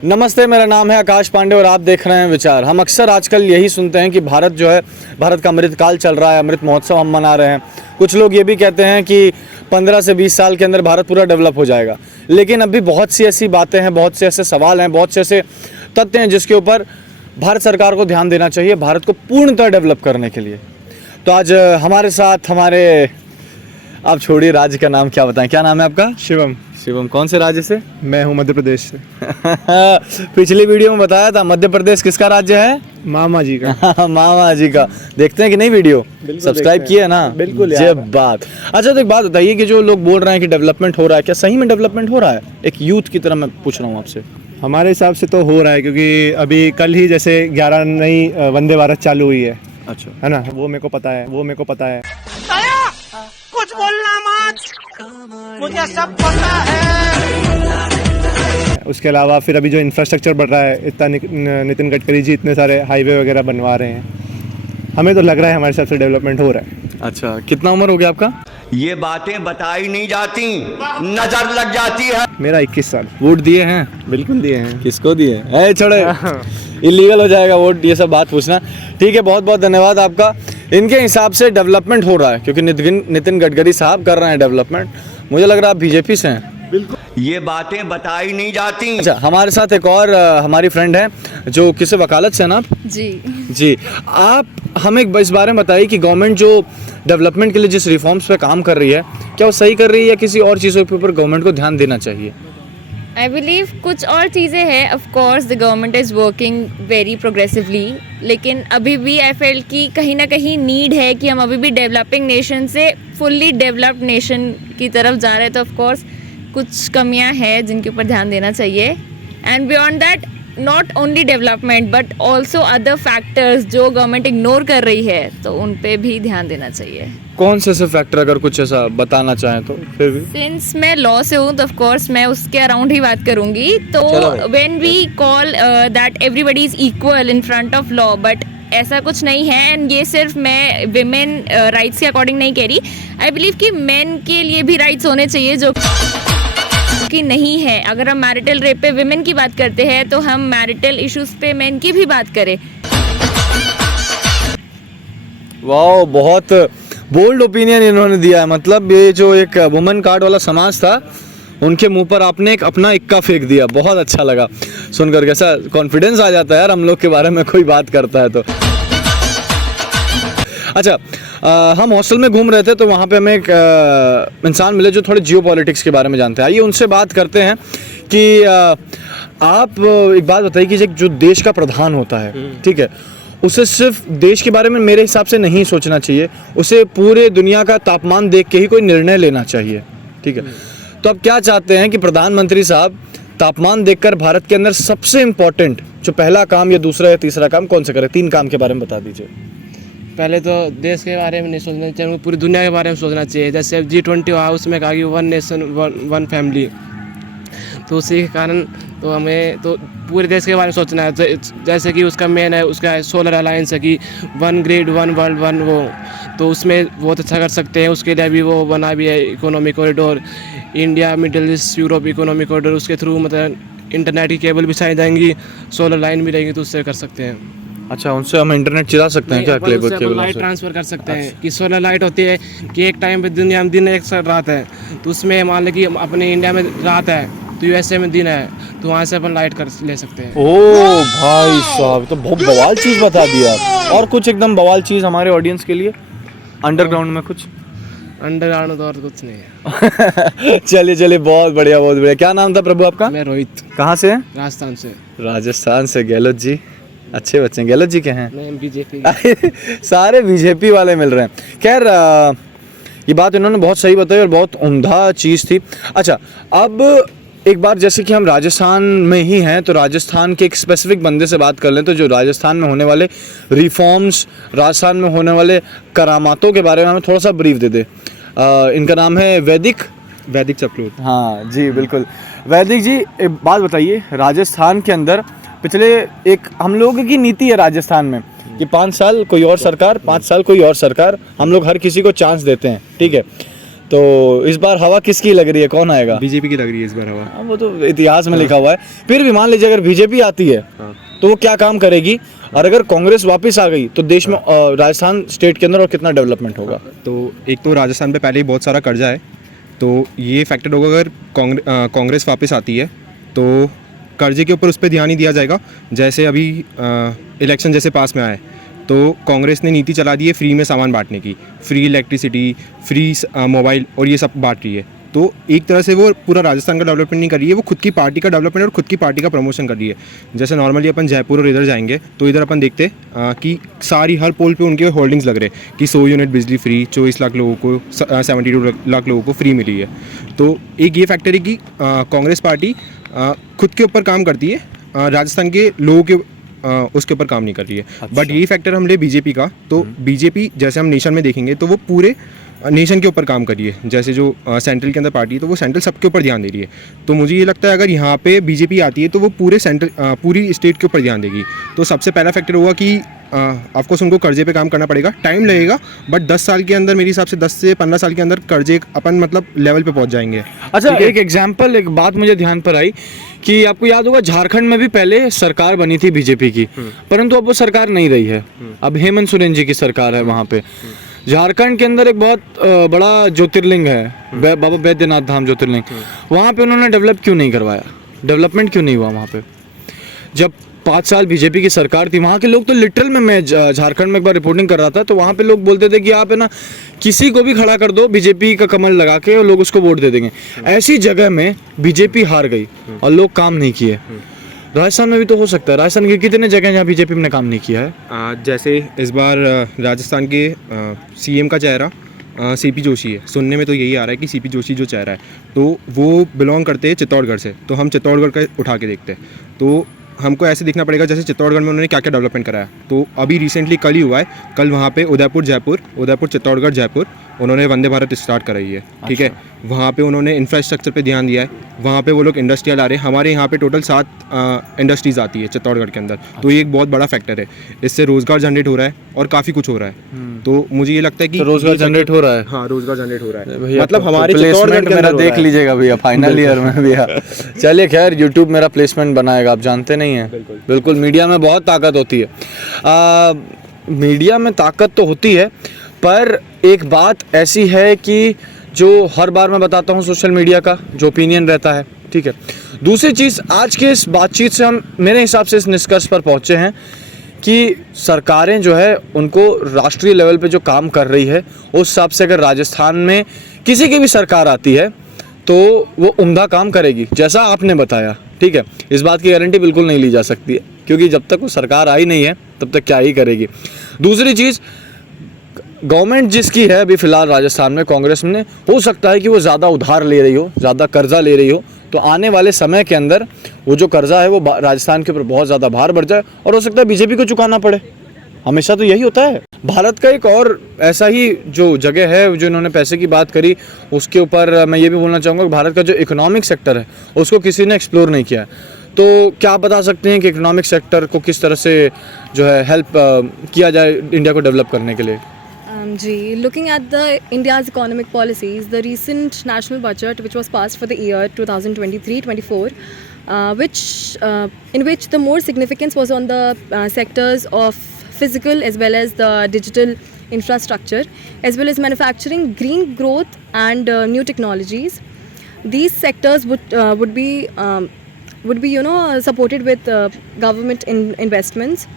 नमस्ते, मेरा नाम है आकाश पांडे और आप देख रहे हैं विचार। हम अक्सर आजकल यही सुनते हैं कि भारत जो है, भारत का अमृतकाल चल रहा है, अमृत महोत्सव हम मना रहे हैं। कुछ लोग ये भी कहते हैं कि 15 से 20 साल के अंदर भारत पूरा डेवलप हो जाएगा, लेकिन अभी बहुत सी ऐसी बातें हैं, बहुत से ऐसे सवाल हैं, बहुत से ऐसे तथ्य हैं जिसके ऊपर भारत सरकार को ध्यान देना चाहिए भारत को पूर्णतः डेवलप करने के लिए। तो आज हमारे साथ आप छोड़िए राज्य का नाम, क्या बताएं, क्या नाम है आपका? शिवम। शिवम, कौन से राज्य से? मैं हूँ मध्य प्रदेश से। पिछली वीडियो में बताया था मध्य प्रदेश किसका राज्य है? मामा जी का। मामा जी का। देखते हैं कि नहीं वीडियो? सब्सक्राइब किया ना? बिल्कुल यार। जब बात। अच्छा, तो एक बात बताइए कि जो लोग बोल रहे हैं कि डेवलपमेंट हो रहा है, क्या सही में डेवलपमेंट हो रहा है? एक यूथ की तरह मैं पूछ रहा हूँ आपसे। हमारे हिसाब से तो हो रहा है, क्योंकि अभी कल ही जैसे 11 नई वंदे भारत चालू हुई है। अच्छा, है ना? वो मेरे को पता है। कुछ बोलना मत, मुझे सब पता है। उसके अलावा फिर अभी जो इंफ्रास्ट्रक्चर बढ़ रहा है, इतना नितिन गडकरी जी इतने सारे हाईवे वगैरह बनवा रहे हैं, हमें तो लग रहा है हमारे हिसाब से डेवलपमेंट हो रहा है। अच्छा, कितना उम्र हो गया आपका? ये बातें बताई नहीं जाती, नजर लग जाती है। मेरा 21 साल। वोट दिए हैं? बिल्कुल दिए हैं। किसको दिए? छोड़े, इलीगल हो जाएगा वोट, ये सब बात पूछना। ठीक है, बहुत बहुत धन्यवाद आपका। इनके हिसाब से डेवलपमेंट हो रहा है क्योंकि नितिन गडकरी साहब कर रहे हैं डेवलपमेंट। मुझे लग रहा है आप बीजेपी से हैं। बिल्कुल, ये बातें बताई नहीं जाती। अच्छा, हमारे साथ एक और हमारी फ्रेंड है जो किसी वकालत से हैं ना आप? जी, आप हमें इस बारे में बताइए कि गवर्नमेंट जो डेवलपमेंट के लिए जिस रिफॉर्म्स पे काम कर रही है, क्या वो सही कर रही है या किसी और चीज़ों के ऊपर गवर्नमेंट को ध्यान देना चाहिए? आई बिलीव कुछ और चीज़ें हैं। Of course the government is working very progressively, लेकिन अभी भी आई फेल कि कहीं ना कहीं नीड है कि हम अभी भी डेवलपिंग नेशन से फुल्ली डेवलप्ड नेशन की तरफ जा रहे हैं। तो ऑफ कोर्स कुछ कमियां हैं जिनके ऊपर ध्यान देना चाहिए। And beyond that not only development but also other factors जो गवर्नमेंट इग्नोर कर रही है, तो उन पे भी ध्यान देना चाहिए। कौन से ऐसे फैक्टर, अगर कुछ ऐसा बताना चाहें तो? फिर भी सिंस मैं लॉ से हूँ तो ऑफ कोर्स मैं उसके अराउंड ही बात करूँगी। तो when we call that everybody is equal in front of law, but ऐसा कुछ नहीं है। एंड ये सिर्फ मैं विमेन राइट्स के अकॉर्डिंग नहीं कह रही। आई बिलीव कि मेन के लिए भी राइट्स होने चाहिए जो कि नहीं है। अगर हम मैरिटल रेप पे विमेन की बात करते हैं तो हम मैरिटल इश्यूज पे मेन की भी बात करें। वाह, बहुत बोल्ड ओपिनियन इन्होंने दिया है। मतलब ये जो एक वुमेन कार्ड वाला समाज था, उनके मुंह पर आपने एक अपना इक्का फेंक दिया। बहुत अच्छा लगा सुनकर। कैसा कॉन्फिडेंस आ जाता है यार हम लोग के बारे में कोई बात करता है तो। अच्छा, हम हॉस्टल में घूम रहे थे तो वहाँ पे हमें एक इंसान मिले जो थोड़े जियो पॉलिटिक्स के बारे में जानते हैं। आइए उनसे बात करते हैं कि आप एक बात बताइए कि जो देश का प्रधान होता है, ठीक है, उसे सिर्फ देश के बारे में मेरे हिसाब से नहीं सोचना चाहिए, उसे पूरे दुनिया का तापमान देख के ही कोई निर्णय लेना चाहिए, ठीक है। तो आप क्या चाहते हैं कि प्रधानमंत्री साहब तापमान देखकर भारत के अंदर सबसे इम्पोर्टेंट जो पहला काम या दूसरा या तीसरा काम कौन सा करें? 3 काम के बारे में बता दीजिए। पहले तो देश के बारे में नहीं सोचना चाहिए, पूरी दुनिया के बारे में सोचना चाहिए। जैसे G20 हुआ, उसमें कहा कि 1 नेशन 1 फैमिली, तो उसी के कारण तो हमें तो पूरे देश के बारे में सोचना है। जैसे कि उसका मेन है, उसका सोलर अलायंस है कि 1 ग्रिड 1 वर्ल्ड 1, वो तो उसमें बहुत अच्छा कर सकते हैं। उसके लिए अभी वो बना भी है economic corridor, India middle east Europe economic corridor. उसके थ्रू मतलब इंटरनेट की केबल बिछाई जाएंगी, सोलर लाइन भी रहेगी, तो उससे कर सकते हैं। अच्छा, उनसे हम इंटरनेट चला सकते हैं क्या? केबल लाइट ट्रांसफर कर सकते हैं कि सोलर लाइट होती है कि एक टाइम पे दुनिया में दिन एक साथ रात है, तो उसमें मान लें कि अपने इंडिया में रात है तो यूएसए में दिन है, तो वहाँ से अपन लाइट कर ले सकते हैं। ओ भाई साहब, तो बहुत बवाल चीज़ बता दिया। और कुछ एकदम बवाल चीज़ हमारे ऑडियंस के लिए अंडरग्राउंड में कुछ? अंडरग्राउंड तो और कुछ नहीं है। चलिए, बहुत बढ़िया, बहुत बढ़िया। क्या नाम था प्रभु आपका? मैं रोहित। कहाँ से हैं? राजस्थान से। राजस्थान से। गहलोत जी अच्छे बच्चे हैं। गहलोत जी के हैं? मैं बीजेपी। सारे बीजेपी वाले मिल रहे हैं। खैर, ये बात इन्होंने बहुत सही बताई और बहुत उम्दा चीज़ थी। अच्छा, अब एक बार जैसे कि हम राजस्थान में ही हैं तो राजस्थान के एक स्पेसिफिक बंदे से बात कर लें, तो जो राजस्थान में होने वाले रिफॉर्म्स, राजस्थान में होने वाले करामातों के बारे में हमें थोड़ा सा ब्रीफ दे दे। इनका नाम है वैदिक चपलूत। हाँ जी, बिल्कुल। वैदिक जी, एक बात बताइए, राजस्थान के अंदर पिछले एक हम लोगों की नीति है राजस्थान में कि 5 साल कोई और सरकार, 5 साल कोई और सरकार, हम लोग हर किसी को चांस देते हैं, ठीक है। तो इस बार हवा किसकी लग रही है, कौन आएगा? बीजेपी की लग रही है इस बार हवा। हाँ, वो तो इतिहास में लिखा हुआ है। फिर भी मान लीजिए अगर बीजेपी आती है तो वो क्या काम करेगी, और अगर कांग्रेस वापस आ गई तो देश में राजस्थान स्टेट के अंदर और कितना डेवलपमेंट होगा? तो एक तो राजस्थान पे पहले ही बहुत सारा कर्जा है, तो ये फैक्टर होगा। अगर कांग्रेस वापस आती है तो कर्जे के ऊपर उस पर ध्यान नहीं दिया जाएगा। जैसे अभी इलेक्शन जैसे पास में आए तो कांग्रेस ने नीति चला दी है फ्री में सामान बांटने की, फ्री इलेक्ट्रिसिटी, फ्री मोबाइल और ये सब बांट रही है। तो एक तरह से वो पूरा राजस्थान का डेवलपमेंट नहीं कर रही है, वो खुद की पार्टी का डेवलपमेंट और खुद की पार्टी का प्रमोशन कर रही है। जैसे नॉर्मली अपन जयपुर और इधर जाएंगे तो इधर अपन देखते कि सारी हर पोल पे उनके होल्डिंग्स लग रहे कि 100 यूनिट बिजली फ्री, 24 लाख लोगों को, 72 लाख लोगों को फ्री मिली है। तो एक ये फैक्टर है कि कांग्रेस पार्टी खुद के ऊपर काम करती है, राजस्थान के लोगों के उसके ऊपर काम नहीं कर रही है। बट यही फैक्टर हम ले बीजेपी का, तो बीजेपी जैसे हम नेशन में देखेंगे तो वो पूरे नेशन के ऊपर काम कर रही है। जैसे जो सेंट्रल के अंदर पार्टी है तो वो सेंट्रल सबके ऊपर ध्यान दे रही है। तो मुझे ये लगता है अगर यहाँ पे बीजेपी आती है तो वो पूरे पूरी स्टेट के ऊपर ध्यान देगी। तो सबसे पहला फैक्टर होगा कि ऑफकोर्स उनको कर्जे पे काम करना पड़ेगा, टाइम लगेगा, बट 10 साल के अंदर, मेरे हिसाब से 10 से 15 साल के अंदर कर्जे अपन मतलब लेवल पे पहुँच जाएंगे। अच्छा, एक एग्जाम्पल, एक बात मुझे ध्यान पर आई कि आपको याद होगा झारखंड में भी पहले सरकार बनी थी बीजेपी की, परंतु अब वो सरकार नहीं रही है। अब हेमंत सोरेन जी की सरकार है वहाँ पे। झारखंड के अंदर एक बहुत बड़ा ज्योतिर्लिंग है, बाबा बैद्यनाथ धाम ज्योतिर्लिंग, वहाँ पे उन्होंने डेवलप क्यों नहीं करवाया, डेवलपमेंट क्यों नहीं हुआ वहाँ पे? जब 5 साल बीजेपी की सरकार थी, वहाँ के लोग तो लिटरल में, मैं झारखंड में एक बार रिपोर्टिंग कर रहा था तो वहाँ पे लोग बोलते थे कि आप है ना किसी को भी खड़ा कर दो बीजेपी का कमल लगा के और लोग उसको वोट दे देंगे। ऐसी जगह में बीजेपी हार गई और लोग काम नहीं किए। राजस्थान में भी तो हो सकता है, राजस्थान की कितने जगह जहाँ बीजेपी ने काम नहीं किया है। जैसे इस बार राजस्थान के सीएम का चेहरा सीपी जोशी है, सुनने में तो यही आ रहा है कि सीपी जोशी जो चेहरा है तो वो बिलोंग करते हैं चित्तौड़गढ़ से। तो हम चित्तौड़गढ़ का उठा के देखते हैं तो हमको ऐसे देखना पड़ेगा जैसे चित्तौड़गढ़ में उन्होंने क्या क्या डेवलपमेंट कराया। तो अभी रिसेंटली कल ही हुआ है, कल वहाँ पे उदयपुर चित्तौड़गढ़ जयपुर उन्होंने वंदे भारत स्टार्ट कराई है, ठीक है। वहाँ पे उन्होंने इंफ्रास्ट्रक्चर पे ध्यान दिया है, वहाँ पे वो लोग इंडस्ट्रियल आ रहे हैं। हमारे यहाँ पे टोटल 7 इंडस्ट्रीज़ आती है चित्तौड़गढ़ के अंदर, तो ये एक बहुत बड़ा फैक्टर है। इससे रोज़गार जनरेट हो रहा है और काफ़ी कुछ हो रहा है। तो मुझे ये लगता है कि तो रोजगार जनरेट हो रहा है। हाँ, रोज़गार जनरेट हो रहा है, भैया मतलब तो हमारे प्लेसमेंट मेरा देख लीजिएगा भैया, फाइनल ईयर में भैया। चलिए खैर, यूट्यूब मेरा प्लेसमेंट बनाएगा, आप जानते नहीं हैं। बिल्कुल, मीडिया में बहुत ताकत होती है। मीडिया में ताकत तो होती है, पर एक बात ऐसी है कि जो हर बार मैं बताता हूँ सोशल मीडिया का जो ओपिनियन रहता है, ठीक है। दूसरी चीज़, आज के इस बातचीत से हम मेरे हिसाब से इस निष्कर्ष पर पहुँचे हैं कि सरकारें जो है उनको राष्ट्रीय लेवल पे जो काम कर रही है उस हिसाब से अगर राजस्थान में किसी की भी सरकार आती है तो वो उम्दा काम करेगी, जैसा आपने बताया, ठीक है। इस बात की गारंटी बिल्कुल नहीं ली जा सकती है, क्योंकि जब तक वो सरकार आई नहीं है तब तक क्या ही करेगी। दूसरी चीज़, गवर्नमेंट जिसकी है अभी फ़िलहाल राजस्थान में कांग्रेस में, हो सकता है कि वो ज़्यादा उधार ले रही हो, ज़्यादा कर्जा ले रही हो, तो आने वाले समय के अंदर वो जो कर्जा है वो राजस्थान के ऊपर बहुत ज़्यादा भार बढ़ जाए और हो सकता है बीजेपी को चुकाना पड़े। हमेशा तो यही होता है। भारत का एक और ऐसा ही जो जगह है, जो इन्होंने पैसे की बात करी, उसके ऊपर मैं ये भी बोलना चाहूँगा कि भारत का जो इकोनॉमिक सेक्टर है उसको किसी ने एक्सप्लोर नहीं किया है। तो क्या आप बता सकते हैं कि इकोनॉमिक सेक्टर को किस तरह से जो है हेल्प किया जाए इंडिया को डेवलप करने के लिए? Ji, looking at the India's economic policies, the recent national budget which was passed for the year 2023-24, in which the more significance was on the sectors of physical as well as the digital infrastructure, as well as manufacturing, green growth and new technologies. These sectors would be supported with government investments.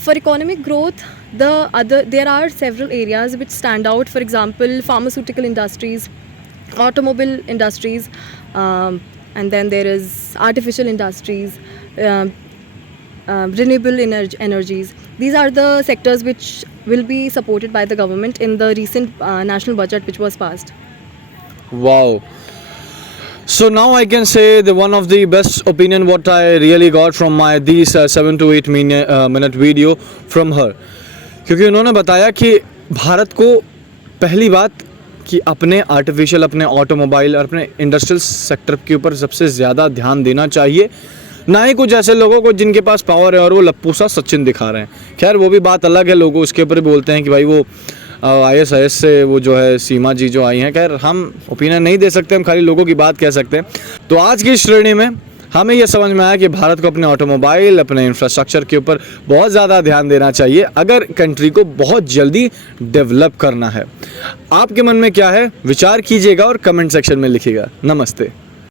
For economic growth, there are several areas which stand out. For example, pharmaceutical industries, automobile industries, and then there is artificial industries, renewable energies. These are the sectors which will be supported by the government in the recent national budget which was passed. Wow. So now I can say the one of the best opinion what I really got from these 7 to 8 minute video from her, क्योंकि उन्होंने बताया कि भारत को पहली बात कि अपने artificial, अपने ऑटोमोबाइल और अपने इंडस्ट्रियल सेक्टर के ऊपर सबसे ज़्यादा ध्यान देना चाहिए, ना ही कुछ ऐसे लोगों को जिनके पास पावर है और वो लप्पू सा सचिन दिखा रहे हैं। खैर वो भी बात अलग है, लोगों उसके ऊपर बोलते हैं कि भाई वो ISIS से वो जो है सीमा जी जो आई हैं, खैर हम ओपिनियन नहीं दे सकते, हम खाली लोगों की बात कह सकते हैं। तो आज की श्रेणी में हमें यह समझ में आया कि भारत को अपने ऑटोमोबाइल, अपने इंफ्रास्ट्रक्चर के ऊपर बहुत ज़्यादा ध्यान देना चाहिए अगर कंट्री को बहुत जल्दी डेवलप करना है। आपके मन में क्या है, विचार कीजिएगा और कमेंट सेक्शन में लिखिएगा। नमस्ते।